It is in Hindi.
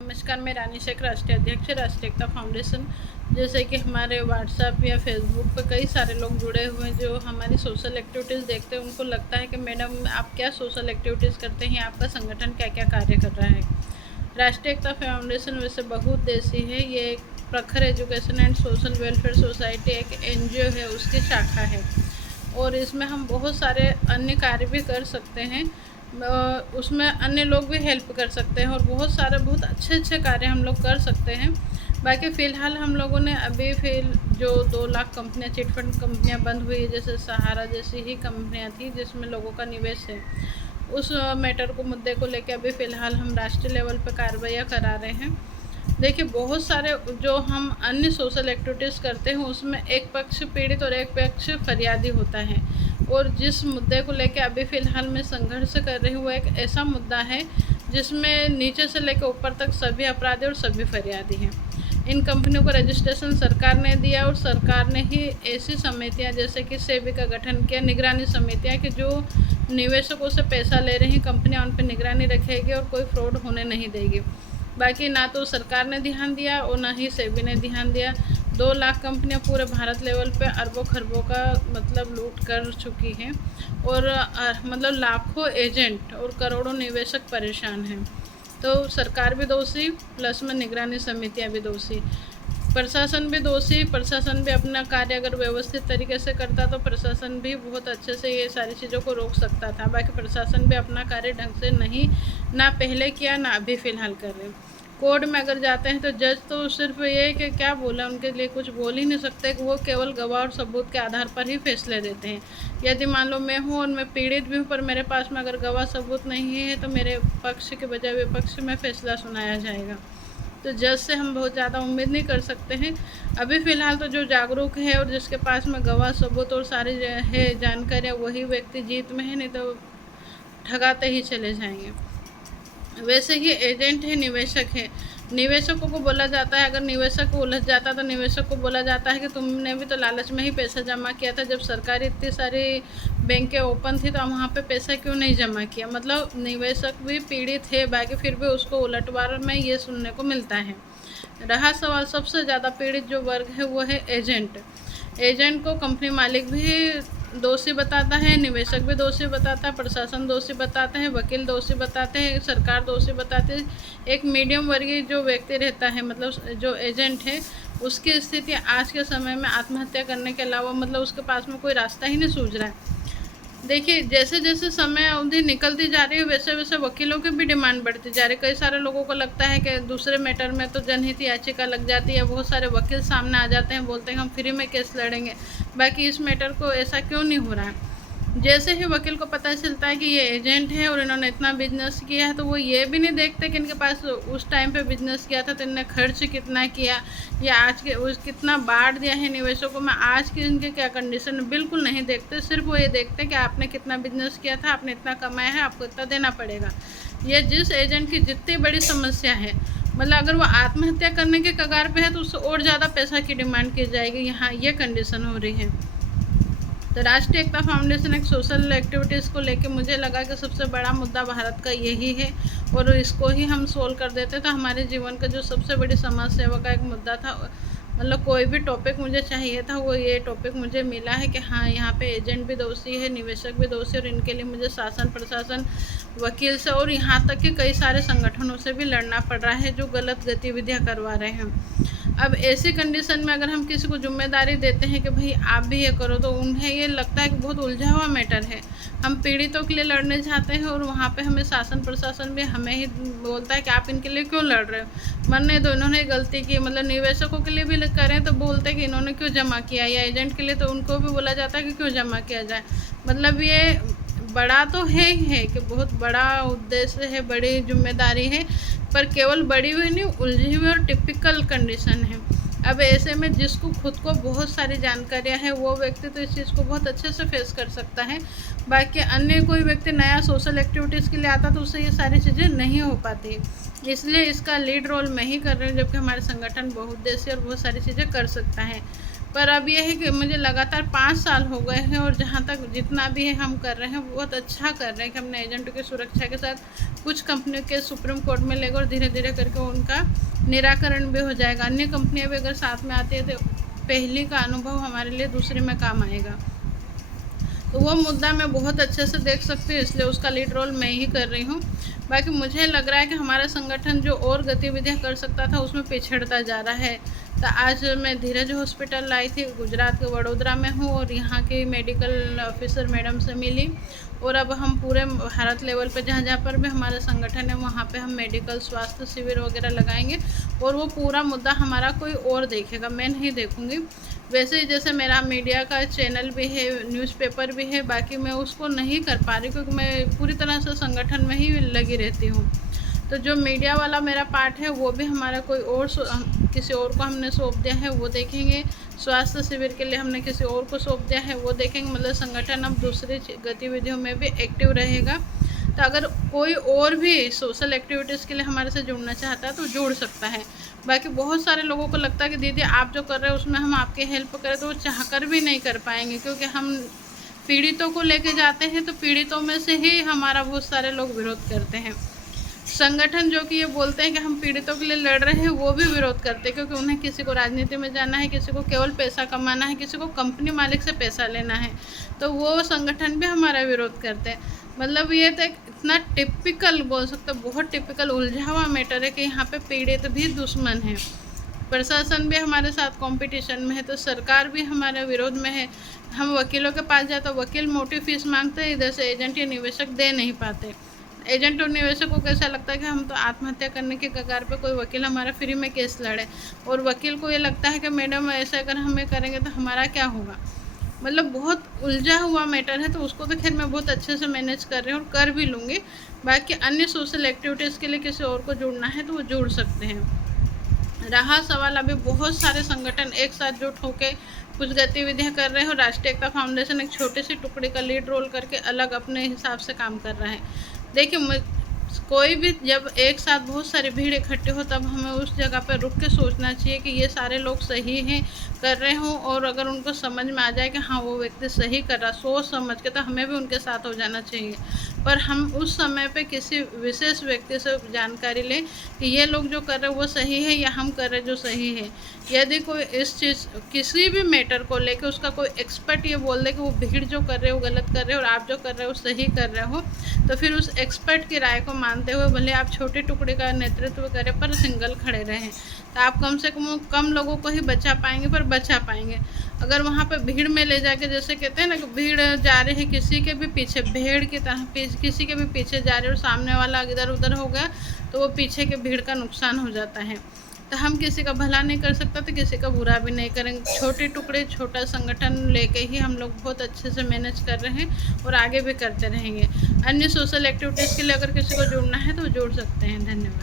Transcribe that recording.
नमस्कार, मैं रानी शेख, राष्ट्रीय अध्यक्ष राष्ट्रीय एकता फाउंडेशन। जैसे कि हमारे व्हाट्सएप या फेसबुक पर कई सारे लोग जुड़े हुए हैं जो हमारी सोशल एक्टिविटीज़ देखते हैं। उनको लगता है कि मैडम आप क्या सोशल एक्टिविटीज़ करते हैं, आपका संगठन क्या क्या कार्य कर रहा है। राष्ट्रीय एकता फाउंडेशन वैसे बहुउद्देशीय है। ये एक प्रखर education and social welfare society एक NGO है, उसकी शाखा है और इसमें हम बहुत सारे अन्य कार्य भी कर सकते हैं। उसमें अन्य लोग भी हेल्प कर सकते हैं और बहुत अच्छे कार्य हम लोग कर सकते हैं। बाकी फ़िलहाल हम लोगों ने अभी जो 2 लाख कंपनियां चिटफंड कंपनियां बंद हुई, जैसे सहारा जैसी ही कंपनियां थी जिसमें लोगों का निवेश है, उस मैटर को मुद्दे को लेकर अभी फ़िलहाल हम राष्ट्रीय लेवल पर कार्रवाइयाँ करा रहे हैं। देखिए, बहुत सारे जो हम अन्य सोशल एक्टिविटीज़ करते हैं उसमें एक पक्ष पीड़ित और एक पक्ष फरियादी होता है और जिस मुद्दे को लेकर अभी फ़िलहाल मैं संघर्ष कर रही हूँ वो एक ऐसा मुद्दा है जिसमें नीचे से लेकर ऊपर तक सभी अपराधी और सभी फरियादी हैं। इन कंपनियों को रजिस्ट्रेशन सरकार ने दिया और सरकार ने ही ऐसी समितियां जैसे कि सेबी का गठन किया, निगरानी समितियां कि जो निवेशकों से पैसा ले रही कंपनियां उन पर निगरानी रखेगी और कोई फ्रॉड होने नहीं देगी। बाकी ना तो सरकार ने ध्यान दिया और ना ही सेबी ने ध्यान दिया। 2 लाख कंपनियां पूरे भारत लेवल पे अरबों खरबों का लूट कर चुकी हैं और लाखों एजेंट और करोड़ों निवेशक परेशान हैं। तो सरकार भी दोषी, प्लस में निगरानी समितियां भी दोषी, प्रशासन भी दोषी। प्रशासन भी अपना कार्य अगर व्यवस्थित तरीके से करता तो प्रशासन भी बहुत अच्छे से ये सारी चीज़ों को रोक सकता था। बाकी प्रशासन भी अपना कार्य ढंग से ना पहले किया ना अभी फ़िलहाल कर रहे। कोर्ट में अगर जाते हैं तो जज तो सिर्फ ये कि क्या बोला, उनके लिए कुछ बोल ही नहीं सकते कि वो केवल गवाह और सबूत के आधार पर ही फैसले देते हैं। यदि मान लो मैं हूँ और मैं पीड़ित भी हूँ पर मेरे पास में अगर गवाह सबूत नहीं है तो मेरे पक्ष के बजाय विपक्ष में फैसला सुनाया जाएगा। तो जज से हम बहुत ज़्यादा उम्मीद नहीं कर सकते हैं। अभी फ़िलहाल तो जो जागरूक है और जिसके पास में गवाह सबूत और सारी है जानकारियाँ, वही व्यक्ति जीत में है, नहीं तो ठगाते ही चले जाएंगे। वैसे ही एजेंट है, निवेशक है। निवेशकों को बोला जाता है, अगर निवेशक को उलझ जाता तो निवेशक को बोला जाता है कि तुमने भी तो लालच में ही पैसा जमा किया था। जब सरकारी इतनी सारी बैंकें ओपन थी तो वहाँ पे पैसा क्यों नहीं जमा किया। निवेशक भी पीड़ित है, बाकी फिर भी उसको उलटवार में ये सुनने को मिलता है। रहा सवाल, सबसे ज़्यादा पीड़ित जो वर्ग है वो है एजेंट। एजेंट को कंपनी मालिक भी दोषी बताता है, निवेशक भी दोषी बताता है, प्रशासन दोषी बताते हैं, वकील दोषी बताते हैं, सरकार दोषी बताती है। एक मीडियम वर्गीय जो व्यक्ति रहता है, जो एजेंट है, उसकी स्थिति आज के समय में आत्महत्या करने के अलावा उसके पास में कोई रास्ता ही नहीं सूझ रहा है। देखिए, जैसे जैसे समय अवधि निकलती जा रही है वैसे वैसे वकीलों की भी डिमांड बढ़ती जा रही है। कई सारे लोगों को लगता है कि दूसरे मैटर में तो जनहित याचिका लग जाती है, बहुत सारे वकील सामने आ जाते हैं, बोलते हैं हम फ्री में केस लड़ेंगे। बाकी इस मैटर को ऐसा क्यों नहीं हो रहा है। जैसे ही वकील को पता चलता है कि ये एजेंट है और इन्होंने इतना बिजनेस किया है तो वो ये भी नहीं देखते कि इनके पास उस टाइम पे बिजनेस किया था तो इनने खर्च कितना किया या आज के कितना बांट दिया है निवेशकों में, आज की इनके क्या कंडीशन, बिल्कुल नहीं देखते। सिर्फ वो ये देखते कि आपने कितना बिजनेस किया था, आपने इतना कमाया है, आपको इतना देना पड़ेगा। ये जिस एजेंट की जितनी बड़ी समस्या है, अगर वो आत्महत्या करने के कगार पे है तो उससे और ज़्यादा पैसा की डिमांड की जाएगी। यहाँ ये कंडीशन हो रही है। तो राष्ट्रीय एकता फाउंडेशन एक सोशल एक्टिविटीज़ को लेके मुझे लगा कि सबसे बड़ा मुद्दा भारत का यही है और इसको ही हम सोल्व कर देते तो हमारे जीवन का जो सबसे बड़ी समाज सेवा का एक मुद्दा था, कोई भी टॉपिक मुझे चाहिए था, वो ये टॉपिक मुझे मिला है कि हाँ, यहाँ पे एजेंट भी दोषी है, निवेशक भी दोषी, और इनके लिए मुझे शासन, प्रशासन, वकील से और यहाँ तक कि कई सारे संगठनों से भी लड़ना पड़ रहा है जो गलत गतिविधियाँ करवा रहे हैं। अब ऐसी कंडीशन में अगर हम किसी को जिम्मेदारी देते हैं कि भाई आप भी ये करो, तो उन्हें ये लगता है कि बहुत उलझा हुआ मैटर है। हम पीड़ितों के लिए लड़ने चाहते हैं और वहाँ पे हमें शासन प्रशासन भी हमें ही बोलता है कि आप इनके लिए क्यों लड़ रहे हो। मरने दो, इन्होंने गलती की। निवेशकों के लिए भी करें तो बोलते हैं कि इन्होंने क्यों जमा किया, या एजेंट के लिए तो उनको भी बोला जाता है कि क्यों जमा किया जाए। ये बड़ा तो है ही है कि बहुत बड़ा उद्देश्य है, बड़ी जिम्मेदारी है, पर केवल बड़ी हुई नहीं, उलझी हुई और टिपिकल कंडीशन है। अब ऐसे में जिसको खुद को बहुत सारी जानकारियां हैं वो व्यक्ति तो इस चीज़ को बहुत अच्छे से फेस कर सकता है। बाकी अन्य कोई व्यक्ति नया सोशल एक्टिविटीज़ के लिए आता तो उससे ये सारी चीज़ें नहीं हो पाती। इसलिए इसका लीड रोल मैं ही कर रही हूँ, जबकि हमारे संगठन बहुउद्देशीय और बहुत सारी चीज़ें कर सकता है। पर अब ये है कि मुझे लगातार 5 साल हो गए हैं और जहाँ तक जितना भी है हम कर रहे हैं बहुत अच्छा कर रहे हैं कि हमने एजेंटों की सुरक्षा के साथ कुछ कंपनियों के सुप्रीम कोर्ट में लेकर और धीरे धीरे करके उनका निराकरण भी हो जाएगा। अन्य कंपनियाँ भी अगर साथ में आती है तो पहली का अनुभव हमारे लिए दूसरे में काम आएगा। तो वो मुद्दा मैं बहुत अच्छे से देख सकती हूँ, इसलिए उसका लीड रोल मैं ही कर रही हूँ। बाकी मुझे लग रहा है कि हमारा संगठन जो और गतिविधियाँ कर सकता था उसमें पिछड़ता जा रहा है। तो आज मैं धीरज हॉस्पिटल लाई थी, गुजरात के वडोदरा में हूँ और यहाँ की मेडिकल ऑफिसर मैडम से मिली और अब हम पूरे भारत लेवल पे जहाँ जहाँ पर भी हमारा संगठन है वहाँ पे हम मेडिकल स्वास्थ्य शिविर वगैरह लगाएंगे और वो पूरा मुद्दा हमारा कोई और देखेगा, मैं नहीं देखूँगी। वैसे ही जैसे मेरा मीडिया का चैनल भी है, न्यूज़पेपर भी है, बाकी मैं उसको नहीं कर पा रही क्योंकि मैं पूरी तरह से संगठन में ही लगी रहती हूँ। तो जो मीडिया वाला मेरा पार्ट है वो भी हमारा कोई और किसी और को हमने सौंप दिया है, वो देखेंगे। स्वास्थ्य शिविर के लिए हमने किसी और को सौंप दिया है, वो देखेंगे। मतलब संगठन अब दूसरी गतिविधियों में भी एक्टिव रहेगा। तो अगर कोई और भी सोशल एक्टिविटीज़ के लिए हमारे से जुड़ना चाहता है तो जुड़ सकता है। बाकी बहुत सारे लोगों को लगता है कि दीदी आप जो कर रहे हो उसमें हम आपकी हेल्प करें, तो वो चाहकर भी नहीं कर पाएंगे क्योंकि हम पीड़ितों को लेके जाते हैं तो पीड़ितों में से ही हमारा बहुत सारे लोग विरोध करते हैं। संगठन जो कि ये बोलते हैं कि हम पीड़ितों के लिए लड़ रहे हैं वो भी विरोध करते हैं क्योंकि उन्हें किसी को राजनीति में जाना है, किसी को केवल पैसा कमाना है, किसी को कंपनी मालिक से पैसा लेना है, तो वो संगठन भी हमारा विरोध करते हैं। मतलब ये तो इतना टिपिकल बोल सकते, बहुत टिपिकल उलझा हुआ मैटर है कि यहाँ पे पीड़ित भी दुश्मन है, प्रशासन भी हमारे साथ कंपटीशन में है, तो सरकार भी हमारे विरोध में है। हम वकीलों के पास जाए तो वकील मोटी फीस मांगते हैं, इधर से एजेंट या निवेशक दे नहीं पाते। एजेंट और निवेशक को कैसा लगता है कि हम तो आत्महत्या करने के कगार पे, कोई वकील हमारा फ्री में केस लड़े, और वकील को ये लगता है कि मैडम ऐसा अगर हमें करेंगे तो हमारा क्या होगा। मतलब बहुत उलझा हुआ मैटर है, तो उसको तो खैर मैं बहुत अच्छे से मैनेज कर रही हूँ और कर भी लूँगी। बाकी अन्य सोशल एक्टिविटीज़ के लिए किसी और को जुड़ना है तो वो जुड़ सकते हैं। रहा सवाल अभी बहुत सारे संगठन एक साथ जुट होकर कुछ गतिविधियां कर रहे हैं और राष्ट्रीय एकता फाउंडेशन एक छोटी सी टुकड़ी का लीड रोल करके अलग अपने हिसाब से काम कर रहा है। देखिए, कोई भी जब एक साथ बहुत सारी भीड़ इकट्ठी हो तब हमें उस जगह पर रुक के सोचना चाहिए कि ये सारे लोग सही हैं कर रहे हों, और अगर उनको समझ में आ जाए कि हाँ वो व्यक्ति सही कर रहा, सोच समझ के, तो हमें भी उनके साथ हो जाना चाहिए। पर हम उस समय पे किसी विशेष व्यक्ति से जानकारी लें कि ये लोग जो कर रहे हैं वो सही है या हम कर रहे जो सही है। यदि कोई इस चीज़ किसी भी मैटर को लेकर उसका कोई एक्सपर्ट ये बोल दे कि वो भीड़ जो कर रहे हो गलत कर रहे हो और आप जो कर रहे हो सही कर रहे हो, तो फिर उस एक्सपर्ट की राय को मानते हुए भले आप छोटे टुकड़े का नेतृत्व करें पर सिंगल खड़े रहें, तो आप कम से कम लोगों को ही बचा पाएंगे, पर बचा पाएंगे। अगर वहाँ पे भीड़ में ले जाके, जैसे कहते हैं ना कि भीड़ जा रही है किसी के भी पीछे, भेड़ की तरह किसी के भी पीछे जा रहे और सामने वाला इधर उधर हो गया तो वो पीछे के भीड़ का नुकसान हो जाता है। तो हम किसी का भला नहीं कर सकता तो किसी का बुरा भी नहीं करेंगे। छोटे टुकड़े छोटा संगठन लेके ही हम लोग बहुत अच्छे से मैनेज कर रहे हैं और आगे भी करते रहेंगे। अन्य सोशल एक्टिविटीज़ के लिए अगर किसी को जुड़ना है तो जुड़ सकते हैं। धन्यवाद।